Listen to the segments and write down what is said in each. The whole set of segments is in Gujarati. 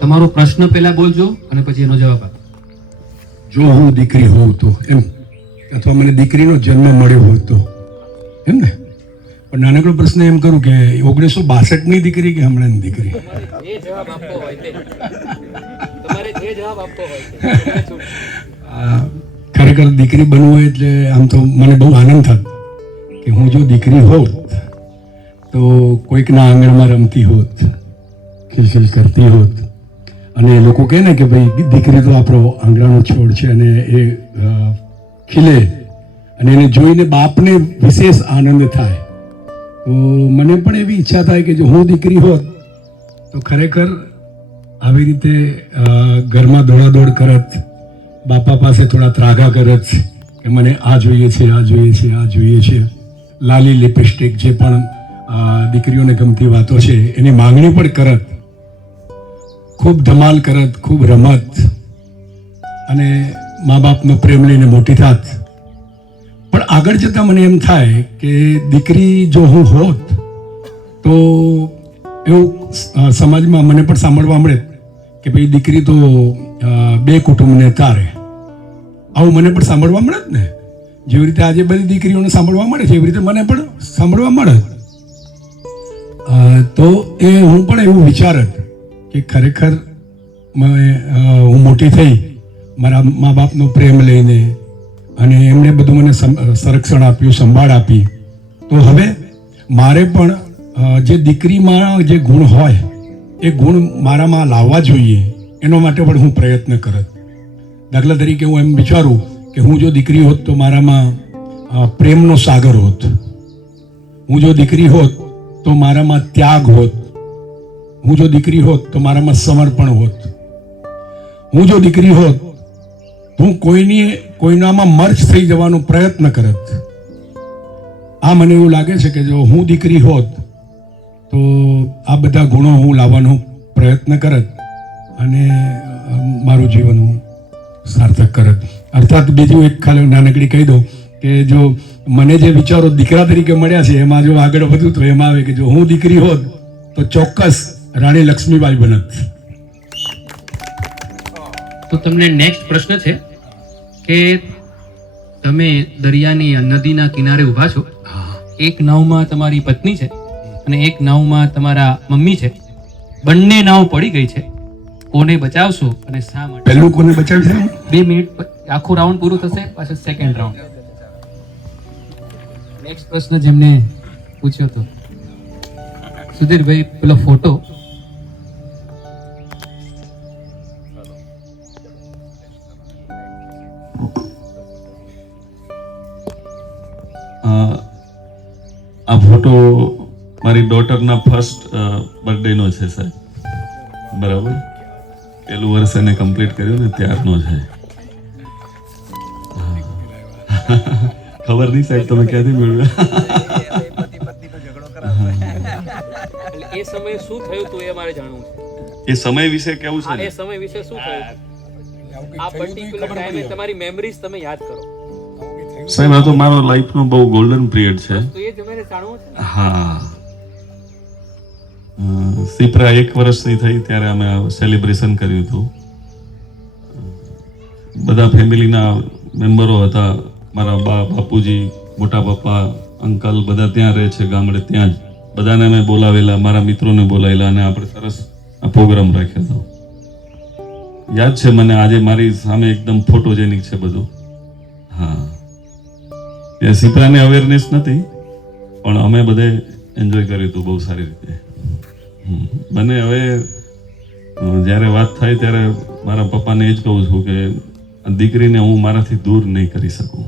તમારો પ્રશ્ન પહેલા બોલજો અને પછી એનો જવાબ આપો. જો હું દીકરી હોઉં તો એમ, અથવા મને દીકરીનો જન્મ મળ્યો હોત તો એમ ને. પણ નાનકડો પ્રશ્ન એમ કરું કે 1962ની દીકરી કે હમણાંની દીકરી? જે જવાબ આપવો હોય તે. તમારે જે જવાબ આપવો હોય તે. ખરેખર દીકરી બનવું હોય એટલે આમ તો મને બહુ આનંદ થાત કે હું જો દીકરી હોત તો કોઈકના આંગણમાં રમતી હોત, ખિલખિલ કરતી હોત. અને એ લોકો કહે ને કે ભાઈ દીકરી તો આપણો આંગણાનો છોડ છે અને એ ખીલે અને એને જોઈને બાપને વિશેષ આનંદ થાય. તો મને પણ એવી ઈચ્છા થાય કે જો હું દીકરી હોત તો ખરેખર આવી રીતે ઘરમાં દોડાદોડ કરત, બાપા પાસે થોડા ત્રાગા કરત કે મને આ જોઈએ છે, આ જોઈએ છે, આ જોઈએ છે. લાલી લિપસ્ટિક જે પણ દીકરીઓને ગમતી વાતો છે એની માંગણી પણ કરત, ખૂબ ધમાલ કરત, ખૂબ રમત અને મા બાપનો પ્રેમ લઈને મોટી થાત. પણ આગળ જતાં મને એમ થાય કે દીકરી જો હું હોત તો એવું સમાજમાં મને પણ સાંભળવા મળે કે ભાઈ દીકરી તો બે કુટુંબને તારે. આવું મને પણ સાંભળવા મળે જ ને. જેવી રીતે આજે બધી દીકરીઓને સાંભળવા મળે છે એવી રીતે મને પણ સાંભળવા મળે. તો એ હું પણ એવું વિચારત કે ખરેખર હું મોટી થઈ મારા મા બાપનો પ્રેમ લઈને અને એમણે બધું મને સંરક્ષણ આપ્યું, સંભાળ આપી. તો હવે મારે પણ જે દીકરીમાં જે ગુણ હોય એ ગુણ મારામાં લાવવા જોઈએ એનો માટે પણ હું પ્રયત્ન કરત. દાખલા તરીકે હું એમ વિચારું કે હું જો દીકરી હોત તો મારામાં પ્રેમનો સાગર હોત. હું જો દીકરી હોત તો મારામાં ત્યાગ હોત. હું જો દીકરી હોત તો મારામાં સમર્પણ હોત. હું જો દીકરી હોત તો હું કોઈનામાં મર્જ થઈ જવાનો પ્રયત્ન કરત. આ મને એવું લાગે છે કે જો હું દીકરી હોત તો આ બધા ગુણો હું લાવવાનો પ્રયત્ન કરત અને મારું જીવન હું સાર્થક કરત. અર્થાત બીજું એક ખાલી નાનકડી કહી દઉં કે જો મને જે વિચારો દીકરા તરીકે મળ્યા છે એમાં જો આગળ વધુ તો એમાં આવે કે જો હું દીકરી હોત તો ચોક્કસ રાણી લક્ષ્મીબાઈ બનત. તો તમને નેક્સ્ટ પ્રશ્ન છે કે તમે દરિયાની નદીના કિનારે ઊભા છો. એક નાવમાં તમારી પત્ની છે અને એક નાવમાં તમારા મમ્મી છે. બંને નાવ પડી ગઈ છે. કોને બચાવશો અને શા માટે? પહેલું કોને બચાવશે? 2 મિનિટ આખું રાઉન્ડ પૂરું થશે, પાછું સેકન્ડ રાઉન્ડ. નેક્સ્ટ પ્રશ્ન જેમને પૂછ્યો હતો સુધીરભાઈ, પેલો ફોટો આ ફોટો મારી ડોટરના ફર્સ્ટ બર્થડેનો છે સાહેબ. બરાબર, પહેલું વર્ષ એને કમ્પ્લીટ કર્યું ને ત્યારનો છે. ખબર નહીં સાહેબ તમે ક્યાંથી મેળવ્યા? એ સમયે શું થયું હતું એ મારે જાણવું છે. એ સમય વિશે કેવું છે? એ સમય વિશે શું થયું? આ પર્ટિક્યુલર ટાઈમે તમારી મેમરીઝ તમે યાદ કરો સાહેબ. આ તો મારો લાઈફનો બહુ ગોલ્ડન પિરિયડ છે. તો એ જ મને જાણવું છે. હા, સિપ્રા 1 વર્ષની થઈ ત્યારે અમે સેલિબ્રેશન કર્યું હતું. બધા ફેમિલીના મેમ્બરો હતા. મારા બાપુજી, મોટા પપ્પા, અંકલ બધા ત્યાં રહે છે ગામડે. ત્યાં જ બધાને મેં બોલાવેલા, મારા મિત્રોને બોલાવેલા અને આપણે સરસ આ પ્રોગ્રામ રાખ્યો હતો. યાદ છે મને આજે મારી સામે એકદમ ફોટોજેનિક છે બધું. હા, ત્યાં સિપ્રાને અવેરનેસ નથી પણ અમે બધે એન્જોય કર્યું હતું બહુ સારી રીતે. મને હવે જ્યારે વાત થાય ત્યારે મારા પપ્પાને એ જ કહું છું કે દીકરીને હું મારાથી દૂર નહીં કરી શકું.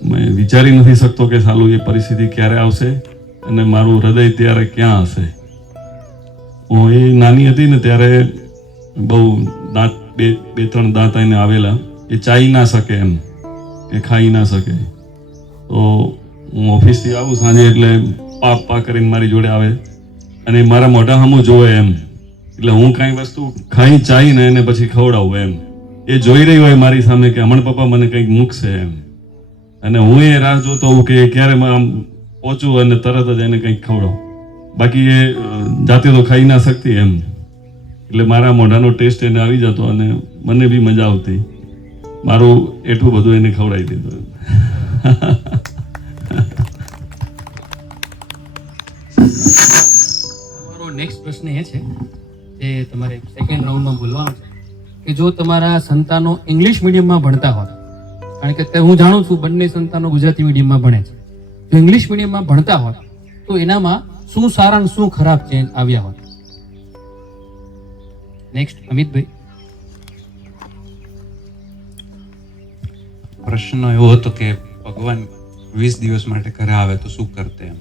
મેં વિચારી નથી શકતો કે સાલું એ પરિસ્થિતિ ક્યારે આવશે અને મારું હૃદય ત્યારે ક્યાં હશે. હું એ નાની હતી ને ત્યારે બહુ દાંત બે ત્રણ દાંત એને આવેલા. એ ચાઈ ના શકે એમ, એ ખાઈ ના શકે. તો હું ઓફિસથી આવું સાંજે એટલે પા કરીને મારી જોડે આવે અને મારા મોઢા સામું જોવે એમ. એટલે હું કાંઈ વસ્તુ ખાઈ ચાઈને એને પછી ખવડાવું એમ. એ જોઈ રહી હોય મારી સામે કે હમણાં પપ્પા મને કંઈક મૂકશે એમ. અને હું એ રાહ જોતો હોઉં કે ક્યારે આમ પહોંચું અને તરત જ એને કંઈક ખવડાવું. બાકી એ જાતે તો ખાઈ ના શકતી એમ. એટલે મારા મોઢાનો ટેસ્ટ એને આવી જતો અને મને બી મજા આવતી. મારું એટલું બધું એને ખવડાવી દીધું. તમારો નેક્સ્ટ પ્રશ્ન એ છે જે તમારે સેકન્ડ રાઉન્ડમાં બોલવાનો છે કે જો તમારા સંતાનો ઇંગ્લિશ મીડિયમમાં ભણતા હોત, કારણ કે અત્યારે હું જાણું છું બંને સંતાનો ગુજરાતી મીડિયમમાં ભણે છે, જો ઇંગ્લિશ મીડિયમમાં ભણતા હોત તો એનામાં શું સારા અને શું ખરાબ ચેન્જ આવ્યા હોત? નેક્સ્ટ અમિતભાઈ. પ્રશ્ન એવો હતો કે ભગવાન 20 દિવસ માટે ઘરે આવે તો શું કરતે એમ.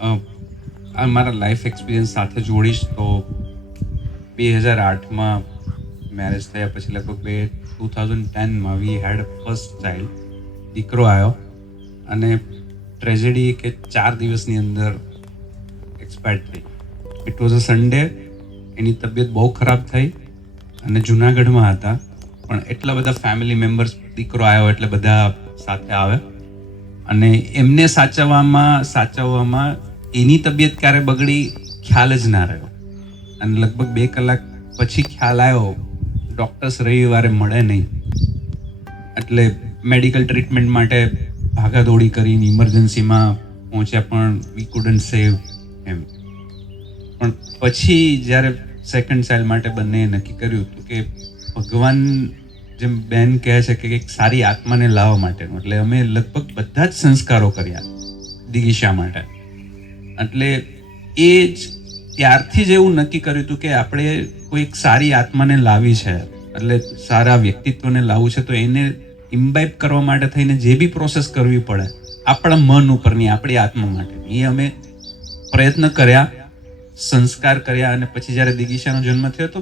આ મારા લાઈફ એક્સપિરિયન્સ સાથે જોડીશ તો 2008માં મેરેજ થયા પછી લગભગ 2010માં વી હેડ ફર્સ્ટ ચાઇલ્ડ, દીકરો આવ્યો અને ટ્રેજેડી કે 4 દિવસની અંદર એક્સપાયર થઈ. It was a Sunday. એની તબિયત બહુ ખરાબ થઈ અને જુનાગઢમાં હતા, પણ એટલા બધા ફેમિલી મેમ્બર્સ, દીકરો આવ્યો એટલે બધા સાથે આવે અને એમને સાચવવામાં એની તબિયત ક્યારે બગડી ખ્યાલ જ ના રહ્યો. અને લગભગ 2 કલાક પછી ખ્યાલ આવ્યો. ડૉક્ટર્સ રવિવારે મળે નહીં એટલે મેડિકલ ટ્રીટમેન્ટ માટે ભાગાદોડી કરીને ઇમરજન્સીમાં પહોંચ્યા, પણ વી કુડન્ટ સેવ એમ. પણ પછી જ્યારે સેકન્ડ ચાઇલ્ડ માટે બંને નક્કી કર્યું હતું કે ભગવાન જેમ બેન કહે છે કે એક સારી આત્માને લાવવા માટેનું, એટલે અમે લગભગ બધા જ સંસ્કારો કર્યા દિગીશા માટે. એટલે એ જ ત્યારથી જ એવું નક્કી કર્યું હતું કે આપણે કોઈ એક સારી આત્માને લાવી છે, એટલે સારા વ્યક્તિત્વને લાવવું છે, તો એને ઇમ્બાઇબ કરવા માટે થઈને જે બી પ્રોસેસ કરવી પડે આપણા મન ઉપરની, આપણી આત્મા માટે, એ અમે પ્રયત્ન કર્યા, સંસ્કાર કર્યા. અને પછી જ્યારે દિગીશાનો જન્મ થયો તો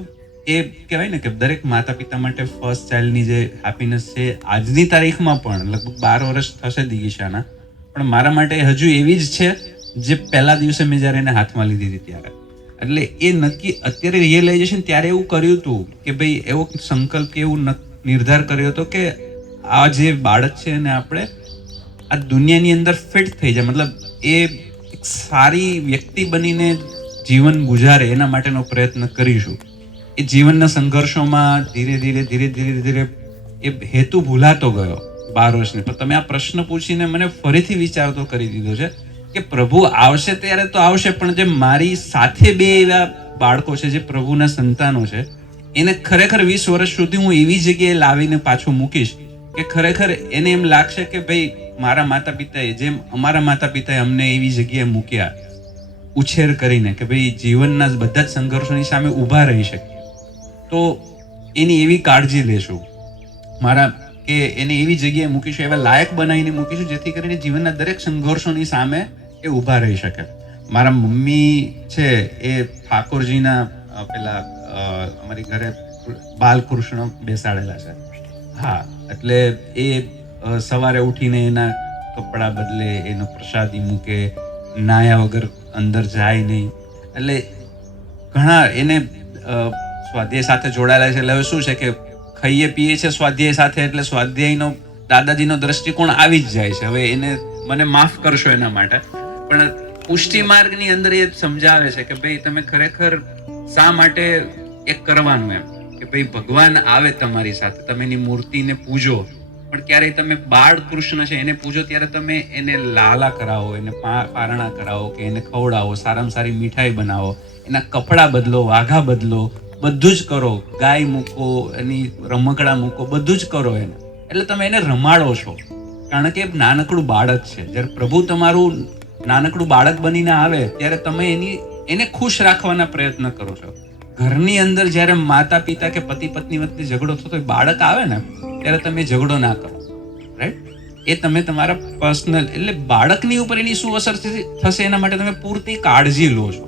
એ કહેવાય ને કે દરેક માતા પિતા માટે ફર્સ્ટ ચાઇલ્ડની જે હેપીનેસ છે આજની તારીખમાં પણ લગભગ 12 વર્ષ થશે દિગીશાના, પણ મારા માટે હજુ એવી જ છે જે પહેલા દિવસે મેં જ્યારે એને હાથમાં લીધી હતી ત્યારે. એટલે એ નક્કી અત્યારે રિયલાઇઝેશન ત્યારે એવું કર્યું હતું કે ભાઈ એવો સંકલ્પ કે એવું નિર્ધાર કર્યો હતો કે આ જે બાળક છે એને આપણે આ દુનિયાની અંદર ફિટ થઈ જાય, મતલબ એ એક સારી વ્યક્તિ બનીને જીવન ગુજારે એના માટેનો પ્રયત્ન કરીશું. એ જીવનના સંઘર્ષોમાં ધીરે ધીરે એ હેતુ ભૂલાતો ગયો 12 વર્ષની. પણ તમે આ પ્રશ્ન પૂછીને મને ફરીથી વિચારતો કરી દીધો છે કે પ્રભુ આવશે ત્યારે તો આવશે, પણ જે મારી સાથે 2 એવા બાળકો છે જે પ્રભુના સંતાનો છે એને ખરેખર 20 વર્ષ સુધી હું એવી જગ્યાએ લાવીને પાછું મૂકીશ કે ખરેખર એને એમ લાગશે કે ભાઈ મારા માતા પિતાએ જેમ અમારા માતા પિતાએ અમને એવી જગ્યાએ મૂક્યા ઉછેર કરીને કે ભાઈ જીવનના બધા જ સંઘર્ષોની સામે ઊભા રહી શકીએ, તો એની એવી કાળજી લેશું મારા કે એને એવી જગ્યાએ મૂકીશું, એવા લાયક બનાવીને મૂકીશું જેથી કરીને જીવનના દરેક સંઘર્ષોની સામે એ ઊભા રહી શકે. મારા મમ્મી છે એ ઠાકોરજીના પેલા અમારી ઘરે બાલકૃષ્ણ બેસાડેલા છે. હા, એટલે એ સવારે ઉઠીને એના કપડાં બદલે, એનો પ્રસાદી મૂકે, નાયા વગર અંદર જાય નહીં. એટલે ઘણા એને સ્વાધ્યાય સાથે જોડાયેલા છે. એટલે હવે શું છે કે ખાઈએ પીએ છે સ્વાધ્યાય સાથે, એટલે સ્વાધ્યાયનો દાદાજીનો દ્રષ્ટિકોણ આવી જ જાય છે. હવે એને મને માફ કરશો એના માટે, પણ પુષ્ટિ માર્ગની અંદર એ સમજાવે છે કે ભાઈ તમે ખરેખર શા માટે એક કરવાનું એમ કે ભાઈ ભગવાન આવે તમારી સાથે, તમે એની મૂર્તિને પૂજો, પણ ક્યારેય તમે બાળ કૃષ્ણ છે એને પૂજો ત્યારે તમે એને લાલા કરાવો, એને પારણા કરાવો કે એને ખવડાવો, સારામાં સારી મીઠાઈ બનાવો, એના કપડાં બદલો, વાઘા બદલો, બધું જ કરો, ગાય મૂકો, એની રમકડા મૂકો, બધું જ કરો એને. એટલે તમે એને રમાડો છો, કારણ કે નાનકડું બાળક છે. જ્યારે પ્રભુ તમારું નાનકડું બાળક બનીને આવે ત્યારે તમે એને ખુશ રાખવાના પ્રયત્ન કરો છો. ઘરની અંદર જ્યારે માતા પિતા કે પતિ પત્ની વચ્ચે ઝઘડો થતો બાળક આવે ને ત્યારે તમે ઝઘડો ના કરો, રાઈટ? એ તમે તમારા પર્સનલ, એટલે બાળકની ઉપર એની શું અસર થશે એના માટે તમે પૂરતી કાળજી લો છો.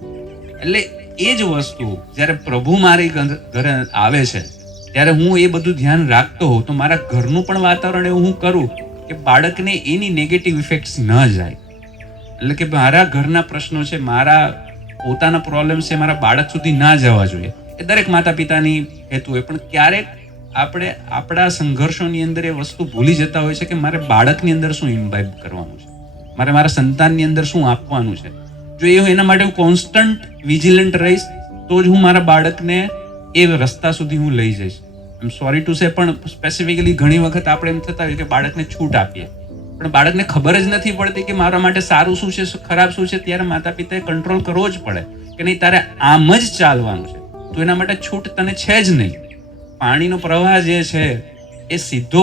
એટલે એ જ વસ્તુ જ્યારે પ્રભુ મારી ઘરે આવે છે ત્યારે હું એ બધું ધ્યાન રાખતો હોઉં તો મારા ઘરનું પણ વાતાવરણ એવું હું કરું કે બાળકને એની નેગેટિવ ઇફેક્ટ્સ ન જાય. એટલે કે મારા ઘરના પ્રશ્નો છે, મારા પોતાના પ્રોબ્લેમ છે, મારા બાળક સુધી ના જવા જોઈએ. એ દરેક માતા પિતાની હેતુ હોય, પણ ક્યારેક આપણે આપણા સંઘર્ષોની અંદર એ વસ્તુ ભૂલી જતા હોય છે કે મારે બાળકની અંદર શું ઇમ્બાઇબ કરવાનું છે, મારા સંતાનની અંદર શું આપવાનું છે. જો એ એના માટે હું કોન્સ્ટન્ટ વિજિલન્ટ રહીશ તો જ હું મારા બાળકને એ રસ્તા સુધી હું લઈ જઈશ. આઈ એમ સોરી ટુ સે, પણ સ્પેસિફિકલી ઘણી વખત આપણે એમ થતા હોય કે બાળકને છૂટ આપીએ, પણ બાળકને ખબર જ નથી પડતી કે મારા માટે સારું શું છે, ખરાબ શું છે. ત્યારે માતા પિતાએ કંટ્રોલ કરવો જ પડે કે નહીં, તારે આમ જ ચાલવાનું છે. તો એના માટે છૂટ તને છે જ નહીં. પાણીનો પ્રવાહ જે છે એ સીધો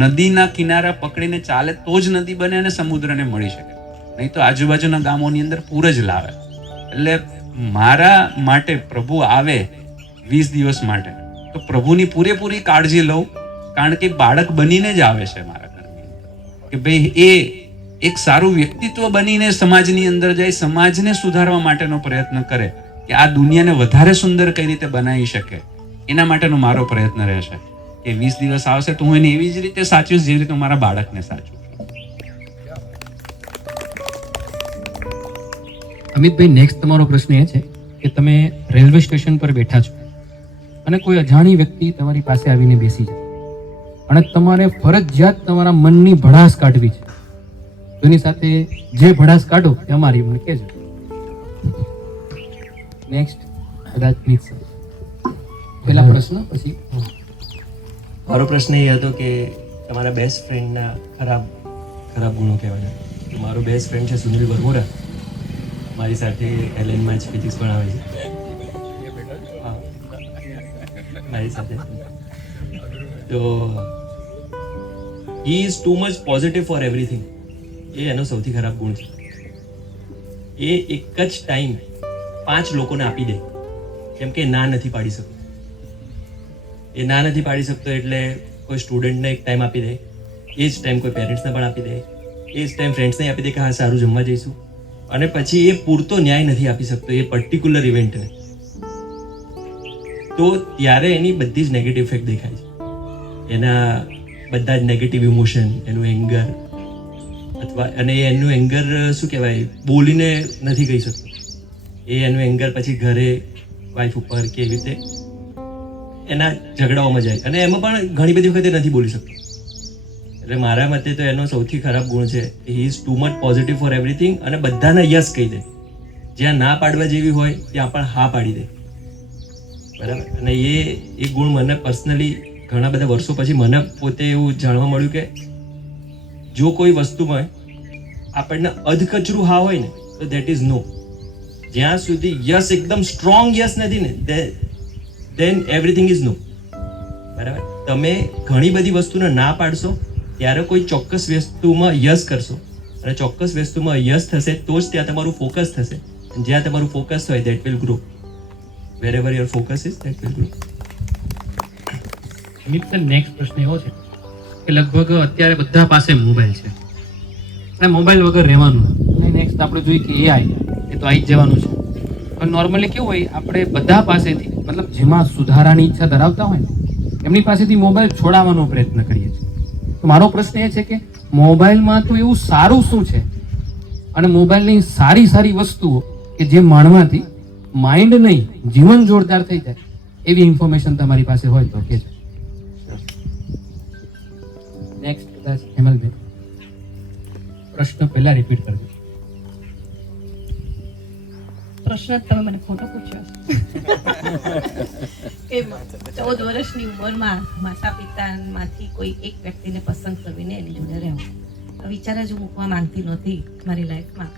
નદીના કિનારા પકડીને ચાલે તો જ નદી બને અને સમુદ્રને મળી શકે, નહીં તો આજુબાજુના ગામોની અંદર પૂર જ લાવે. એટલે મારા માટે પ્રભુ આવે 20 દિવસ માટે, તો પ્રભુની પૂરેપૂરી કાળજી લઉં, કારણ કે બાળક બનીને જ આવે છે મારા ઘરની અંદર, કે ભાઈ એ એક સારું વ્યક્તિત્વ બનીને સમાજની અંદર જાય, સમાજને સુધારવા માટેનો પ્રયત્ન કરે, કે આ દુનિયાને વધારે સુંદર કઈ રીતે બનાવી શકે, એના માટેનો મારો પ્રયત્ન રહેશે. કે 20 દિવસ આવશે તો હું એને એવી જ રીતે સાચવીશ જેવી રીતે હું મારા બાળકને સાચવું છું. અમિતભાઈ, નેક્સ્ટ તમારો પ્રશ્ન એ છે કે તમે રેલવે સ્ટેશન પર બેઠા છો અને કોઈ અજાણી વ્યક્તિ તમારી પાસે આવીને બેસી જાય અને તમારે ફરજિયાત તમારા મનની ભડાસ કાઢવી છે, તો એની સાથે જે ભડાસ કાઢો એ અમારી મને કહેજો. નેક્સ્ટ કદાચ મિક્સ પહેલા પ્રશ્ન પછી. મારો પ્રશ્ન એ હતો કે તમારા બેસ્ટ ફ્રેન્ડના ખરાબ ગુણો કહેવાય. તો મારો બેસ્ટ ફ્રેન્ડ છે સુનિલ બરમોરા, મારી સાથે એલએનમાં જ ફિઝિક્સ ભણાવે છે. હા, મારી સાથે. તો he is too much positive for everything. એ એનો સૌથી ખરાબ ગુણ છે. એ એક જ ટાઈમ 5 લોકોને આપી દે, કેમ કે ના નથી પાડી શકતો. એ ના નથી પાડી શકતો એટલે કોઈ સ્ટુડન્ટને એક ટાઈમ આપી દે, એ જ ટાઈમ કોઈ પેરેન્ટ્સને પણ આપી દે, એ જ ટાઈમ ફ્રેન્ડ્સને આપી દે કે હા સારું જમવા જઈશું, અને પછી એ પૂરતો ન્યાય નથી આપી શકતો એ પર્ટિક્યુલર ઇવેન્ટને. તો ત્યારે એની બધી જ નેગેટિવ ઇફેક્ટ દેખાય છે. એના બધા જ નેગેટિવ ઇમોશન, એનું એંગર, અથવા અને એનું એંગર શું કહેવાય, બોલીને નથી કહી શકતો. એ એનું એંગર પછી ઘરે વાઈફ ઉપર કે એવી રીતે એના ઝઘડાઓમાં જાય, અને એમાં પણ ઘણી બધી વખતે નથી બોલી શકતો. એટલે મારા મતે તો એનો સૌથી ખરાબ ગુણ છે હી is too much positive for everything, અને બધાને યસ કહી દે. જ્યાં ના પાડવા જેવી હોય ત્યાં પણ હા પાડી દે. બરાબર. અને એ ગુણ મને પર્સનલી ઘણા બધા વર્ષો પછી મને પોતે એવું જાણવા મળ્યું કે જો કોઈ વસ્તુમાં આપણને અધકચરું હા હોય ને તો દેટ ઇઝ નો. જ્યાં સુધી યસ એકદમ સ્ટ્રોંગ યસ નથી ને then everything is no. બરાબર. તમે ઘણી બધી વસ્તુને ના પાડશો ત્યારે કોઈ ચોક્કસ વસ્તુમાં યસ કરશો, અને ચોક્કસ વસ્તુમાં યસ થશે તો જ ત્યાં તમારું ફોકસ થશે. જ્યાં તમારું ફોકસ હોય that will grow. wherever your focus is that will grow. Amit sir, next પ્રશ્ન એવો છે કે લગભગ અત્યારે બધા પાસે મોબાઈલ છે અને મોબાઈલ વગર રહેવાનું અને નેક્સ્ટ આપણે જોઈએ કે એઆઈ એ તો આવી જ જવાનું છે. પણ નોર્મલી કેવું હોય, આપણે બધા પાસેથી મતલબ જેમાં સુધારાની ઈચ્છા ધરાવતા હોય ને એમની પાસેથી મોબાઈલ છોડાવવાનો પ્રયત્ન કરીએ છીએ. તો મારો પ્રશ્ન એ છે કે મોબાઈલમાં તો એવું સારું શું છે, અને મોબાઈલની સારી સારી વસ્તુઓ કે જે માણવાથી માઇન્ડ નહીં જીવન જોરદાર થઈ જાય એવી ઇન્ફોર્મેશન તમારી પાસે હોય તો કહેજો. નેક્સ્ટ કદાચ હેમલભાઈ, પ્રશ્ન પહેલા રિપીટ કરજો. પ્રશ્ન તમે મને ખોટો પૂછ્યો કે 14 વર્ષની ઉંમરમાં માતા પિતામાંથી કોઈ એક વ્યક્તિને પસંદ કરીને એની જોડે રહેવું, વિચાર જ મૂકવા માંગતી નહોતી મારી લાઈફમાં.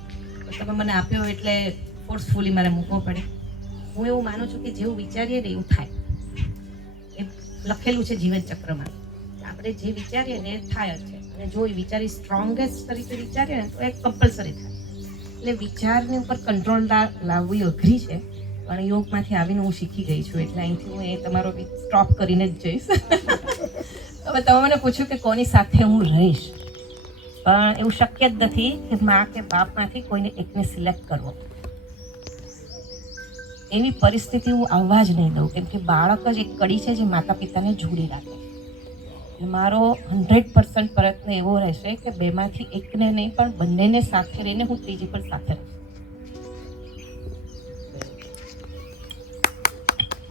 તમે મને આપ્યો એટલે ફોર્સફુલી મારે મૂકવો પડે. હું એવું માનું છું કે જેવું વિચારીએ ને એવું થાય. એ લખેલું છે જીવન ચક્રમાં. આપણે જે વિચારીએ ને એ થાય જ છે, અને જો એ વિચારી સ્ટ્રોંગેસ્ટ તરીકે વિચારીએ ને તો એ કમ્પલસરી થાય. એટલે વિચારની ઉપર કંટ્રોલ લાવવી અઘરી છે, પણ યોગમાંથી આવીને હું શીખી ગઈ છું. એટલે અહીંથી હું એ તમારો સ્ટોપ કરીને જ જઈશ. હવે તમે મને પૂછ્યું કે કોની સાથે હું રહીશ, પણ એવું શક્ય જ નથી કે મા કે બાપમાંથી કોઈને એકને સિલેક્ટ કરવો. એવી પરિસ્થિતિ હું આવવા જ નહીં દઉં, કેમ કે બાળક જ એક કડી છે જે માતા પિતાને જોડી રાખે. મારો 100% પ્રયત્ન એવો રહેશે કે બેમાંથી એકને નહીં પણ બંનેને સાથે રહીને હું ત્રીજી પણ સાથે રહીશ.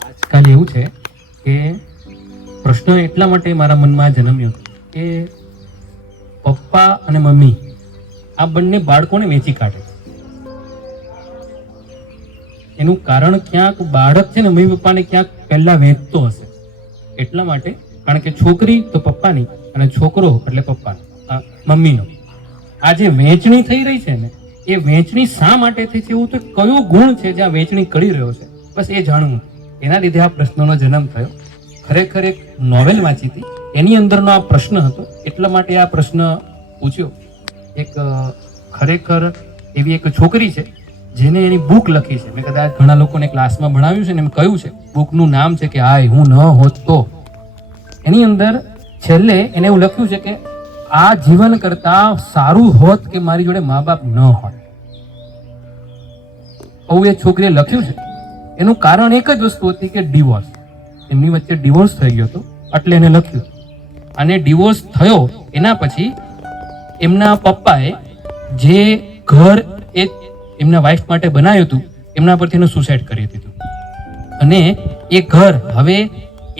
આજકાલ એવું છે કે પ્રશ્ન એટલા માટે મારા મનમાં જન્મ્યો કે પપ્પા અને મમ્મી આ બંને બાળકોને વેચી કાઢે. એનું કારણ ક્યાંક બાળક છે ને મમ્મી પપ્પાને ક્યાંક પહેલા વેચતો હશે. એટલા માટે, કારણ કે છોકરી તો પપ્પાની અને છોકરો એટલે પપ્પાનો, મમ્મીનો. આ જે વહેંચણી થઈ રહી છે ને, એ વહેંચણી શા માટે થઈ છે, એવું તો કયો ગુણ છે જ્યાં વહેંચણી કરી રહ્યો છે, બસ એ જાણવું. એના લીધે આ પ્રશ્નનો જન્મ થયો. ખરેખર એક નોવેલ વાંચી હતી, એની અંદરનો આ પ્રશ્ન હતો, એટલા માટે આ પ્રશ્ન પૂછ્યો. એક ખરેખર એવી એક છોકરી છે જેને એની બુક લખી છે. મેં કદાચ ઘણા લોકોને ક્લાસમાં ભણાવ્યું છે ને એમ કહ્યું છે. બુકનું નામ છે કે હાય હું ન હોત તો. એની અંદર છેલ્લે એને એવું લખ્યું છે કે આ જીવન કરતા સારું હોત કે મારી જોડે મા બાપ ન હોત. આવું એ છોકરીએ લખ્યું છે. એનું કારણ એક જ વસ્તુ હતી કે ડિવોર્સ. એમની વચ્ચે ડિવોર્સ થઈ ગયો હતો એટલે એને લખ્યું. અને ડિવોર્સ થયો એના પછી એમના પપ્પાએ જે ઘર એ એમના વાઈફ માટે બનાવ્યું હતું એમના પરથી એનું સુસાઇડ કરી દીધું. અને એ ઘર હવે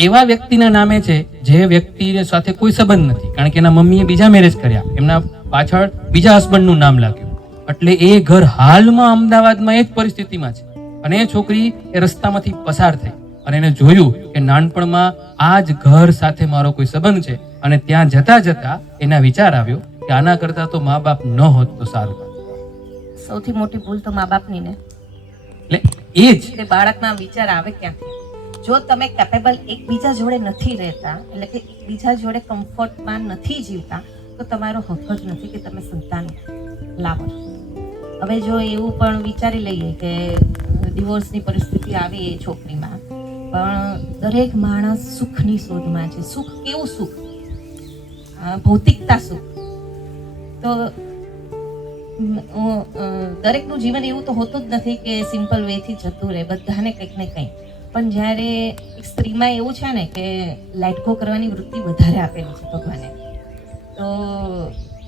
એવા વ્યક્તિના નામે છે જે વ્યક્તિ સાથે કોઈ સંબંધ નથી, કારણ કે એના મમ્મીએ બીજા મેરેજ કર્યા, એમના પાછળ બીજા હસબન્ડનું નામ લાગ્યું. એટલે એ ઘર હાલમાં અમદાવાદમાં એ જ પરિસ્થિતિમાં છે. અને એ છોકરી એ રસ્તામાંથી પસાર થઈ અને એને જોયું કે નાનપણમાં આ જ ઘર સાથે મારો કોઈ સંબંધ છે. અને ત્યાં જતા જતા એના વિચાર આવ્યો કે આના કરતા તો મા બાપ ન હોત તો સારું. સૌથી મોટી ભૂલ તો મા બાપની ને. એટલે એ જ કે બાળકના વિચાર આવે ક્યાંથી? જો તમે કેપેબલ એકબીજા જોડે નથી રહેતા, એટલે કે એકબીજા જોડે કમ્ફર્ટમાં નથી જીવતા, તો તમારો હક જ નથી કે તમે સંતાન લાવો. હવે જો એવું પણ વિચારી લઈએ કે ડિવોર્સની પરિસ્થિતિ આવી એ છોકરીમાં, પણ દરેક માણસ સુખની શોધમાં છે. સુખ કેવું સુખ? ભૌતિકતા સુખ. તો દરેકનું જીવન એવું તો હોતું જ નથી કે સિમ્પલ વેથી જતું રહે, બધાને કંઈક ને કંઈક. પણ જ્યારે એક સ્ત્રીમાં એવું છે ને કે લેટ ગો કરવાની વૃત્તિ વધારે આપેલી છે ભગવાને, તો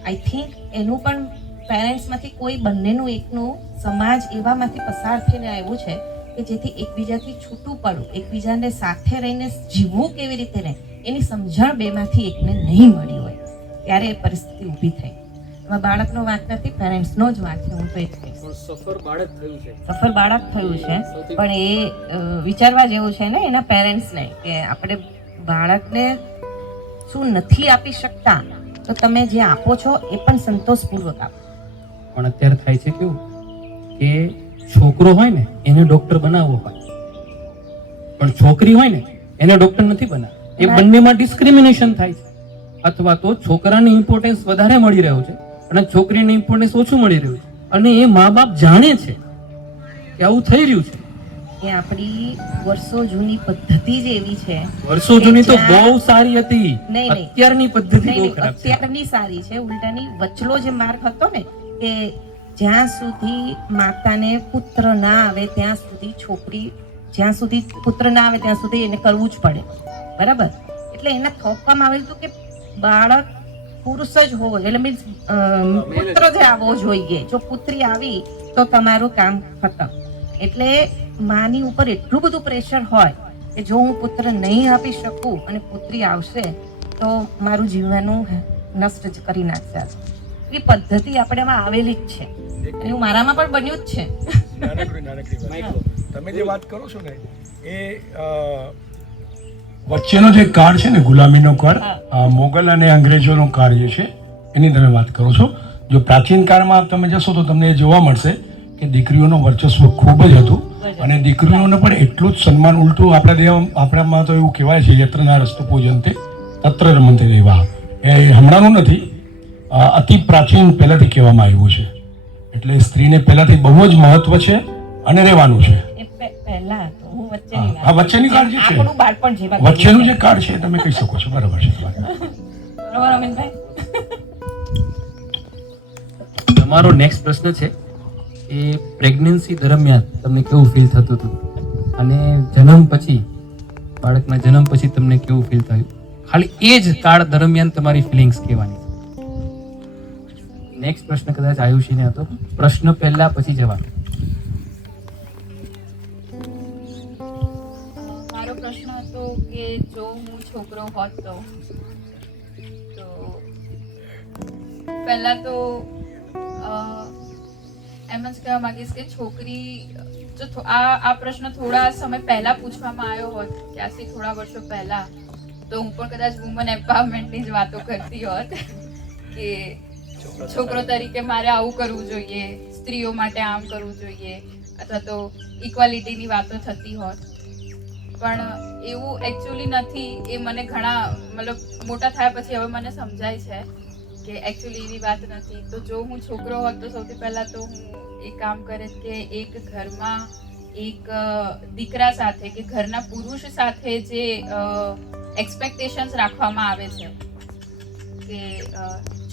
આઈ થિંક એનું પણ પેરેન્ટ્સમાંથી કોઈ બંનેનું એકનું સમાજ એવામાંથી પસાર થઈને આવ્યું છે કે જેથી એકબીજાથી છૂટું પડવું, એકબીજાને સાથે રહીને જીવવું કેવી રીતે રહે એની સમજણ બેમાંથી એકને નહીં મળી હોય ત્યારે એ પરિસ્થિતિ ઊભી થઈ. એમાં બાળકનો વાંક નથી, પેરેન્ટ્સનો જ વાંક છે. હું તો એ જ કહીશ. સફર બાળક થયું છે, પણ એ વિચારવા જેવું છે ને એના પેરેન્ટ્સને કે આપણે બાળકને શું નથી આપી શકતા, તો તમે જે આપો છો એ પણ સંતોષપૂર્વક આપો. પણ અત્યારે થાય છે કેવું કે છોકરો હોય ને એને ડોક્ટર બનાવવો હોય, પણ છોકરી હોય ને એને ડોક્ટર નથી બનાવવો. એ બંનેમાં ડિસ્ક્રિમિનેશન થાય છે. અથવા તો છોકરાની ઇમ્પોર્ટન્સ વધારે મળી રહ્યો છે અને છોકરીની ઇમ્પોર્ટન્સ ઓછું મળી રહ્યું છે. અને એ મા બાપ જાણે છે કે આવું થઈ રહ્યું છે. એ આપણી વર્ષો જૂની પદ્ધતિ જ એવી છે. વર્ષો જૂની તો બહુ સારી હતી, નહીં. અત્યારની પદ્ધતિ બહુ ખરાબ છે. અત્યારની સારી છે. ઉલટાની વચલો જે માર્ગ હતો ને કે જ્યાં સુધી માતાને પુત્ર ના આવે ત્યાં સુધી છોકરી, જ્યાં સુધી પુત્ર ના આવે ત્યાં સુધી એને કરવું જ પડે, બરાબર? એટલે એને થોપવામાં આવેલું હતું કે બાળક પુરુષ જ હોવો જોઈએ, એટલે મીન્સ પુત્ર જ આવવો જોઈએ. જો પુત્રી આવી તો તમારું કામ ખતમ. એટલે માની ઉપર એટલું બધું પ્રેશર હોય કે જો હું પુત્ર નહીં આપી શકું અને પુત્રી આવશે તો મારું જીવવાનું નષ્ટ જ કરી નાખશે. એ પદ્ધતિ આપણેમાં આવેલી જ છે. એવું મારામાં પણ બન્યું જ છે. નાનકડી તમે જે વાત કરો છો ને એ વચ્ચેનો જે કાળ છે ને, ગુલામીનો કાળ, મોગલ અને અંગ્રેજોનો કાળ જે છે એની તમે વાત કરો છો. જો પ્રાચીન કાળમાં તમે જશો તો તમને એ જોવા મળશે કે દીકરીઓનું વર્ચસ્વ ખૂબ જ હતું અને દીકરીઓને પણ એટલું જ સન્માન. ઉલટું આપણામાં તો એવું કહેવાય છે યત્રના રસ્તો પૂજનતે તત્ર રમંતે દેવા. એ હમણાંનું નથી, અતિ પ્રાચીન પહેલાંથી કહેવામાં આવ્યું છે. એટલે સ્ત્રીને પહેલાંથી બહુ જ મહત્વ છે અને રહેવાનું છે. વચ્ચેની કાળ જે છે, વચ્ચેનું જે કાળ છે તમે કહી શકો છો. બરાબર છે. તમારો નેક્સ્ટ પ્રશ્ન છે એ પ્રેગ્નન્સી દરમિયાન તમને કેવું ફીલ થતું હતું અને જન્મ પછી, બાળકના જન્મ પછી તમને કેવું ફીલ થયું? ખાલી એ જ કાળ દરમિયાન તમારી ફિલિંગ્સ કહેવાની. નેક્સ્ટ પ્રશ્ન કદાચ આયુષીને હતો. પ્રશ્ન પહેલા પછી જવાબ. મારો પ્રશ્ન હતો કે જો હું છોકરો હોત તો પહેલા તો એમ જ કહેવા માંગીશ કે છોકરી જો આ પ્રશ્ન થોડા સમય પહેલા પૂછવામાં આવ્યો હોત કે આજથી થોડા વર્ષો પહેલા, તો હું પણ કદાચ વુમન એમ્પાવરમેન્ટની જ વાતો કરતી હોત કે છોકરો તરીકે મારે આવું કરવું જોઈએ, સ્ત્રીઓ માટે આમ કરવું જોઈએ, અથવા તો ઇક્વાલિટીની વાતો થતી હોત. પણ એવું એકચ્યુઅલી નથી. એ મને ઘણા મતલબ મોટા થયા પછી હવે મને સમજાય છે કે એકચ્યુઅલી એવી વાત નથી. તો જો હું છોકરો હોત તો સૌથી પહેલાં તો હું એ કામ કરે કે એક ઘરમાં એક દીકરા સાથે કે ઘરના પુરુષ સાથે જે એક્સપેક્ટેશન્સ રાખવામાં આવે છે કે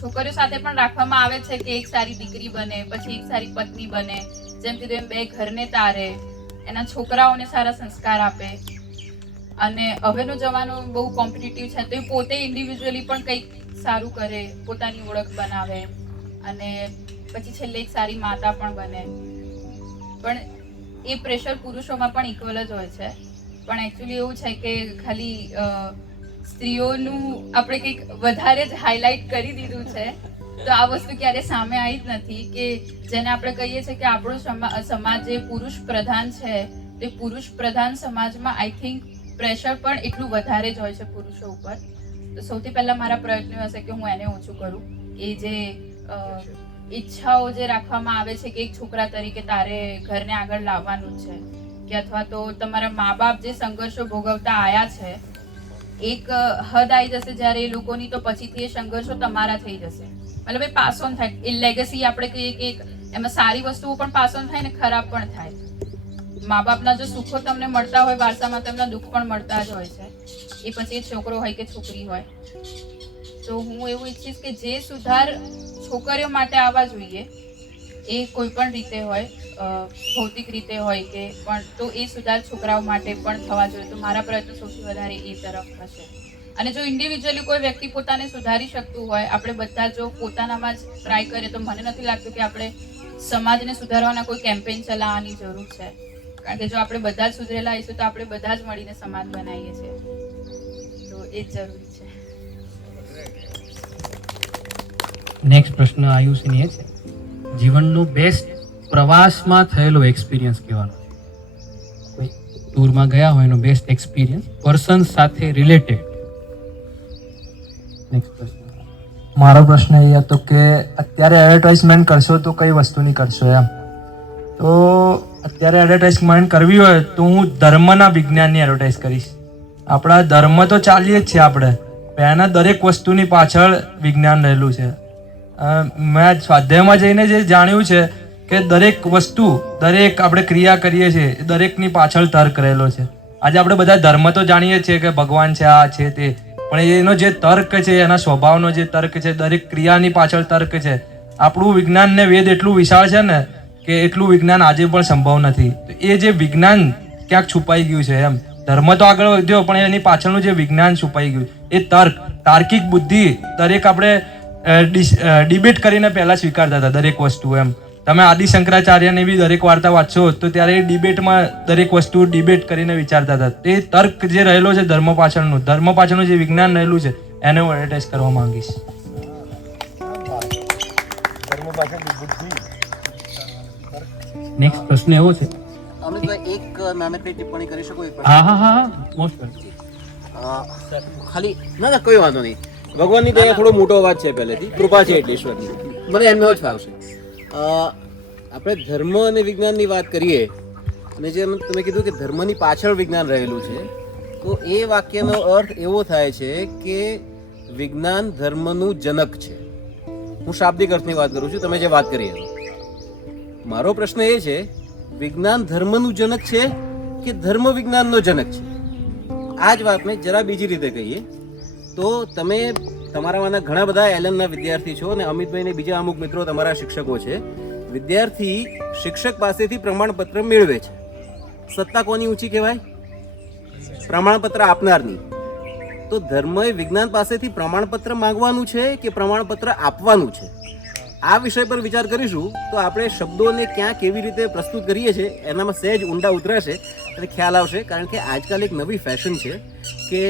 છોકરીઓ સાથે પણ રાખવામાં આવે છે કે એક સારી દીકરી બને, પછી એક સારી પત્ની બને, જેમ કીધું એમ 2 ઘરને તારે, એના છોકરાઓને સારા સંસ્કાર આપે. અને હવેનો જમાનો બહુ કોમ્પિટિટિવ છે, તો એ પોતે ઇન્ડિવિજ્યુઅલી પણ કંઈક સારું કરે, પોતાની ઓળખ બનાવે, અને પછી છેલ્લે એક સારી માતા પણ બને. પણ એ પ્રેશર પુરુષોમાં પણ ઇક્વલ જ હોય છે. પણ એકચ્યુઅલી એવું છે કે ખાલી સ્ત્રીઓનું આપણે કંઈક વધારે જ હાઇલાઇટ કરી દીધું છે. તો આ વસ્તુ ક્યારે સામે આવી જ નથી કે જેને આપણે કહીએ છીએ કે આપણો સમાજ જે પુરુષ પ્રધાન છે, તે પુરુષ પ્રધાન સમાજમાં આઈ થિંક પ્રેશર પણ એટલું વધારે જ હોય છે પુરુષો ઉપર. તો સૌથી પહેલાં મારા પ્રયત્નો હશે કે હું એને ઓછું કરું. એ જે ઈચ્છાઓ જે રાખવામાં આવે છે કે એક છોકરા તરીકે તારે ઘરને આગળ લાવવાનું છે, કે અથવા તો તમારા મા બાપ જે સંઘર્ષો ભોગવતા આવ્યા છે, એક હદ આવી જશે જ્યારે એ લોકોની, તો પછીથી એ સંઘર્ષો તમારા થઈ જશે. મતલબ એ પાસ ઓન થાય. એ લેગસી આપણે કહીએ કે એમાં સારી વસ્તુઓ પણ પાસ ઓન થાય ને ખરાબ પણ થાય. મા બાપના જો સુખો તમને મળતા હોય વારસામાં, તેમના દુઃખ પણ મળતા જ હોય છે. એ પછી એ છોકરો હોય કે છોકરી હોય. તો હું એવું ઈચ્છીશ કે જે સુધાર છોકરીઓ માટે આવવા જોઈએ, એ કોઈ પણ રીતે હોય, ભૌતિક રીતે હોય કે પણ, તો એ સુધાર છોકરાઓ માટે પણ થવા જોઈએ. તો મારા પ્રયત્નો સૌથી વધારે એ તરફ થશે. અને જો ઇન્ડિવિજ્યુઅલી કોઈ વ્યક્તિ પોતાને સુધારી શકતું હોય, આપણે બધા જો પોતાનામાં જ ટ્રાય કરીએ, તો મને નથી લાગતું કે આપણે સમાજને સુધારવાના કોઈ કેમ્પેઇન ચલાવવાની જરૂર છે. કારણ કે જો આપણે બધા જ સુધરેલા આવીશું તો આપણે બધા જ મળીને સમાજ બનાવીએ છીએ. તો એ જ જરૂરી છે. નેક્સ્ટ પ્રશ્ન આયુષની એ છે, જીવનનો બેસ્ટ પ્રવાસમાં થયેલો એક્સપિરિયન્સ કહેવાનો છે. કોઈ ટૂરમાં ગયા હોય એનો બેસ્ટ એક્સપિરિયન્સ પર્સન સાથે રિલેટેડ. નેક્સ્ટ પ્રશ્ન. મારો પ્રશ્ન એ હતો કે અત્યારે એડવર્ટાઇઝમેન્ટ કરશો તો કઈ વસ્તુની કરશો એમ. તો અત્યારે એડવર્ટાઇઝમેન્ટ કરવી હોય તો હું ધર્મના વિજ્ઞાનની એડવર્ટાઇઝ કરીશ. આપણા ધર્મ તો ચાલીએ જ છે આપણે, પણ એના દરેક વસ્તુની પાછળ વિજ્ઞાન રહેલું છે. મેં સ્વાધ્યાયમાં જઈને જે જાણ્યું છે કે દરેક વસ્તુ, દરેક આપણે ક્રિયા કરીએ છીએ એ દરેકની પાછળ તર્ક રહેલો છે. આજે આપણે બધા ધર્મ તો જાણીએ છીએ કે ભગવાન છે, આ છે તે, પણ એનો જે તર્ક છે, એના સ્વભાવનો જે તર્ક છે, દરેક ક્રિયાની પાછળ તર્ક છે. આપણું વિજ્ઞાન ને વેદ એટલું વિશાળ છે ને કે એટલું વિજ્ઞાન આજે પણ સંભવ નથી. તો એ જે વિજ્ઞાન ક્યાંક છુપાઈ ગયું છે એમ. ધર્મ તો આગળ વધ્યો પણ એની પાછળનું જે વિજ્ઞાન છુપાઈ ગયું, એ તાર્કિક બુદ્ધિ દરેક આપણે ડિબેટ કરીને પહેલા સ્વીકારતા હતા દરેક વસ્તુ એમ. તમે આદિ શંકરાચાર્યની બી દરેક વાર્તા વાંચો તો ત્યારે ડિબેટમાં દરેક વસ્તુ ડિબેટ કરીને વિચારતા હતા. તે તર્ક જે રહેલો છે ધર્મ પાછળનું જે વિજ્ઞાન રહેલું છે, એને હું એડવર્ટાઇઝ કરવા માંગીશ. નેક્સ્ટ પ્રશ્ન એવો છે. અમિતભાઈ, એક નાનકડી ટિપ્પણી કરી શકો? હા મોસ્ટ ખાલી ના કોઈ વાંધો નહીં. ભગવાનની દયા થોડો મોટો અવાજ છે, પહેલેથી કૃપા છે એટલે ઈશ્વરની, મને એમનો જ ફાવશે. આપણે ધર્મ અને વિજ્ઞાનની વાત કરીએ, અને જેમ તમે કીધું કે ધર્મની પાછળ વિજ્ઞાન રહેલું છે, તો એ વાક્યનો અર્થ એવો થાય છે કે વિજ્ઞાન ધર્મનું જનક છે. હું શાબ્દિક અર્થની વાત કરું છું, તમે જે વાત કરી એનો. મારો પ્રશ્ન એ છે, વિજ્ઞાન ધર્મનું જનક છે કે ધર્મ વિજ્ઞાનનો જનક છે? આ જ વાતને જરા બીજી રીતે કહીએ તો, તમે તમારામાંના ઘણા બધા એલનના વિદ્યાર્થી છો, અને અમિતભાઈ ને બીજા અમુક મિત્રો તમારા શિક્ષકો છે. વિદ્યાર્થી શિક્ષક પાસેથી પ્રમાણપત્ર મેળવે છે. સત્તા કોની ઊંચી કહેવાય? પ્રમાણપત્ર આપનારની. તો ધર્મએ વિજ્ઞાન પાસેથી પ્રમાણપત્ર માંગવાનું છે કે પ્રમાણપત્ર આપવાનું છે? આ વિષય પર વિચાર કરીશું તો આપણે શબ્દોને ક્યાં કેવી રીતે પ્રસ્તુત કરીએ છીએ એનામાં સહેજ ઊંડા ઉતરાશે અને ખ્યાલ આવશે. કારણ કે આજકાલ એક નવી ફેશન છે કે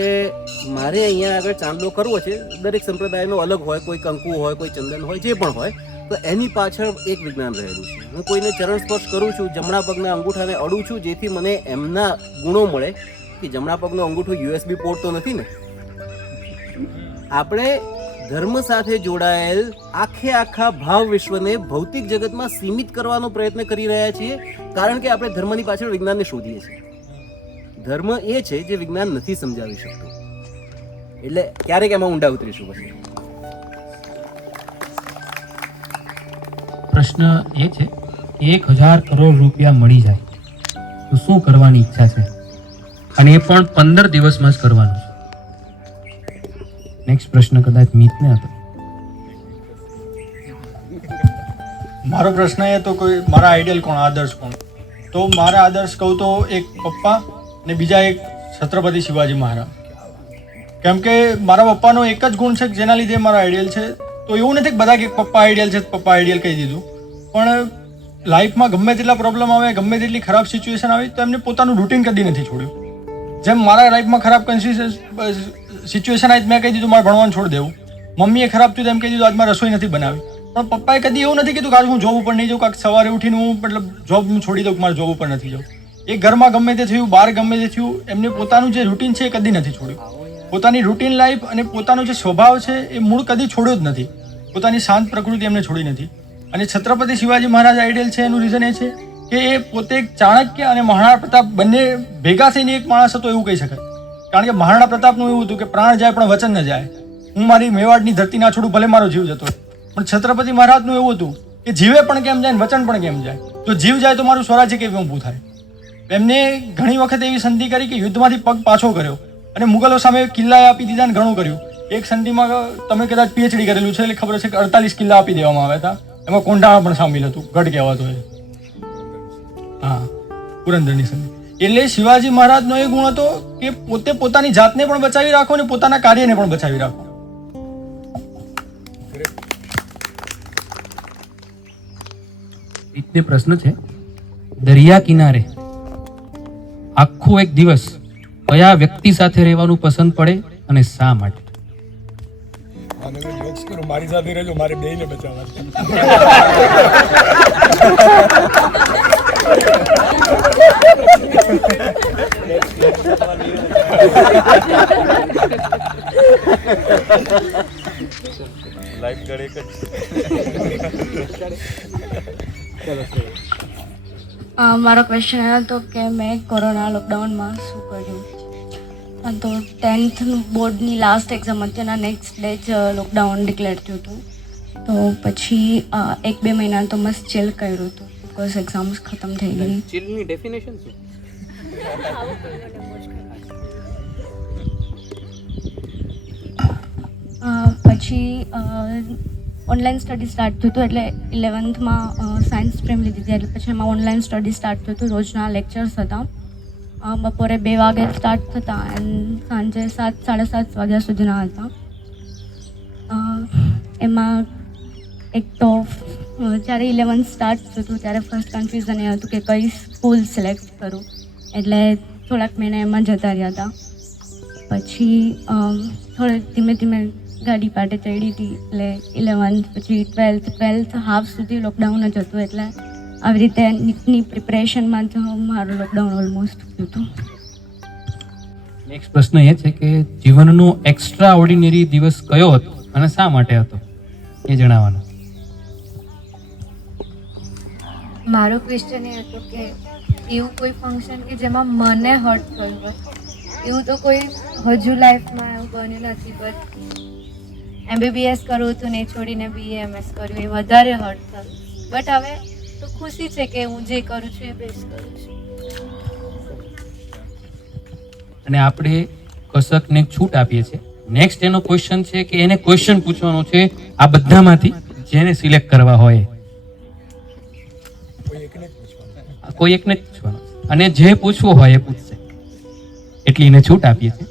મારે અહીંયા આગળ ચાંદલો કરવો છે. દરેક સંપ્રદાયનો અલગ હોય, કોઈ કંકુ હોય, કોઈ ચંદન હોય, જે પણ હોય, તો એની પાછળ એક વિજ્ઞાન રહેલું છે. હું કોઈને ચરણ સ્પર્શ કરું છું, જમણા પગના અંગૂઠાને અડું છું, જેથી મને એમના ગુણો મળે કે જમણા પગનો અંગૂઠો USB પોર્ટ તો નથી ને. આપણે ધર્મ સાથે જોડાયેલ આખા ભાવ વિશ્વને ભૌતિક જગતમાં સીમિત કરવાનો પ્રયત્ન કરી રહ્યા છીએ, કારણ કે આપણે ધર્મની પાછળ વિજ્ઞાનને શોધીએ છીએ. ધર્મ એ છે જે વિજ્ઞાન નથી સમજાવી શકતું. એટલે ક્યારેક એમાં ઊંડા ઉતરીશું. પછી પ્રશ્ન એ છે કે 1000 કરોડ રૂપિયા મળી જાય તો શું કરવાની ઈચ્છા છે, અને એ પણ 15 દિવસમાં જ કરવાનું છે. નેક્સ્ટ પ્રશ્ન કદાચ મીતને હતો. મારો પ્રશ્ન એ હતો કોઈ મારા આઈડિયલ કોણ, આદર્શ કોણ? તો મારા આદર્શ કહું તો એક પપ્પા ને બીજા એક છત્રપતિ શિવાજી મહારાજ. કેમ કે મારા પપ્પાનો એક જ ગુણ છે જેના લીધે મારો આઈડિયલ છે. તો એવું નથી કે બધા કે પપ્પા આઈડિયલ છે, પપ્પા આઈડિયલ કહી દીધું, પણ લાઈફમાં ગમે તેટલા પ્રોબ્લેમ આવે, ગમે તેટલી ખરાબ સિચ્યુએશન આવી, તો એમને પોતાનું રૂટીન કદી નથી છોડ્યું. જેમ મારા લાઈફમાં ખરાબ સિચ્યુએશન આવી, મેં કહી દીધું મારે ભણવાનું છોડી દેવું. મમ્મીએ ખરાબ થયું, એમ કહી દીધું આજ મારે રસોઈ નથી બનાવી. પણ પપ્પાએ કદી એવું નથી કીધું કે આજ હું જોબ ઉપર નહીં જાઉં, કાંઈક સવારે ઉઠીને હું મતલબ જોબ છોડી દઉં, મારે જોબ ઉપર નથી જવું. એ ઘરમાં ગમે તે થયું, બહાર ગમે તે થયું, એમને પોતાનું જે રૂટીન છે એ કદી નથી છોડ્યું. પોતાની રૂટીન લાઈફ અને પોતાનો જે સ્વભાવ છે એ મૂળ કદી છોડ્યો જ નથી. પોતાની શાંત પ્રકૃતિ એમને છોડી નથી. અને છત્રપતિ શિવાજી મહારાજ આઈડિયલ છે એનું રીઝન એ છે કે એ પોતે એક ચાણક્ય અને મહારાણા પ્રતાપ બંને ભેગા થઈને એક માણસ હતો એવું કહી શકાય. કારણ કે મહારાણા પ્રતાપનું એવું હતું કે પ્રાણ જાય પણ વચન ન જાય. હું મારી મેવાડની ધરતી ના છોડું, ભલે મારો જીવ જતો. પણ છત્રપતિ મહારાજનું એવું હતું કે જીવે પણ કેમ જાય, વચન પણ કેમ જાય. તો જીવ જાય તો મારું સ્વરાજ્ય કેવી ઊભું થાય. એમને ઘણી વખત એવી સંધિ કરી કે યુદ્ધમાંથી પગ પાછો કર્યો અને મુગલો સામે કિલ્લા આપી દીધા ને ઘણું કર્યું. એક સંધિમાં તમે કદાચ PhD કરેલું છે એટલે ખબર હશે કે 48 કિલ્લા આપી દેવામાં આવ્યા હતા. એમાં કોંઢાણા પણ સામેલ હતું, ગઢ કહેવાતો હોય. હા, પુરંદરની સંધિ. એટલે શિવાજી મહારાજનો એ ગુણ હતો કે પોતે પોતાની જાતને પણ બચાવી રાખો અને પોતાના કાર્યને પણ બચાવી રાખો. રીતને પ્રશ્ન છે, દરિયા કિનારે આખો એક દિવસ કયા વ્યક્તિ સાથે રહેવાનું પસંદ પડે અને શા માટે? મારી સાથે રહેજો, મારે બેયને બચાવવા. લાઈફ ગળે એક મારો ક્વેશ્ચન એ હતો કે મેં કોરોના લોકડાઉનમાં શું કર્યું. તો 10th બોર્ડની લાસ્ટ એક્ઝામ હતી, એના નેક્સ્ટ ડે જ લોકડાઉન ડિક્લેર થયું હતું. તો પછી 1-2 મહિના તો મસ્ત ચિલ કર્યું હતું, બિકોઝ એક્ઝામ્સ ખતમ થઈ ગઈ. ચિલની ડેફિનેશન શું? પછી ઓનલાઈન સ્ટડી સ્ટાર્ટ થયું હતું. એટલે 11thમાં સાયન્સ સ્ટ્રીમ લીધી હતી, એટલે પછી એમાં ઓનલાઈન સ્ટડી સ્ટાર્ટ થયું હતું. રોજના લેક્ચર્સ હતા, બપોરે 2 વાગે સ્ટાર્ટ થતા એન્ડ સાંજે 7-7:30 વાગ્યા સુધીના હતા. એમાં એક તો જ્યારે 11th સ્ટાર્ટ થયું ત્યારે ફર્સ્ટ કન્ફ્યુઝન એ હતું કે કઈ સ્કૂલ સિલેક્ટ કરું, એટલે થોડાક મહિના એમાં જતા રહ્યા હતા. પછી થોડે ધીમે ધીમે ગાડી પાટે ચડી હતી. એટલે 11th પછી 12th હાફ સુધી લોકડાઉન જ હતું. એટલે આવી રીતે નીટની પ્રિપરેશનમાં જ મારું લોકડાઉન ઓલમોસ્ટ થયું હતું. નેક્સ્ટ પ્રશ્ન એ છે કે જીવનનો એક્સ્ટ્રા ઓર્ડિનરી દિવસ કયો હતો અને શા માટે હતો એ જણાવવાનું. મારો ક્વેશ્ચન એ હતો કે એવું કોઈ ફંક્શન કે જેમાં મને હર્ટ થયું હોય, એવું તો કોઈ હજુ લાઈફમાં એવું બન્યું નથી. બટ MBBS કરવું હતું ને છોડીને BAMS કર્યું, એ વધારે હર્ટ થયું. બટ હવે તો ખુશી છે કે હું જે કરું છું એ બેસ્ટ કરું છું. અને આપણે કસકને છૂટ આપીએ છીએ. નેક્સ્ટ એનો ક્વેશ્ચન છે કે એને ક્વેશ્ચન પૂછવાનો છે આ બધામાંથી જેને સિલેક્ટ કરવા હોય, કોઈ એકને જ પૂછવાનો, અને જે પૂછવું હોય એ પૂછશે. એટલી એને છૂટ આપીએ છીએ.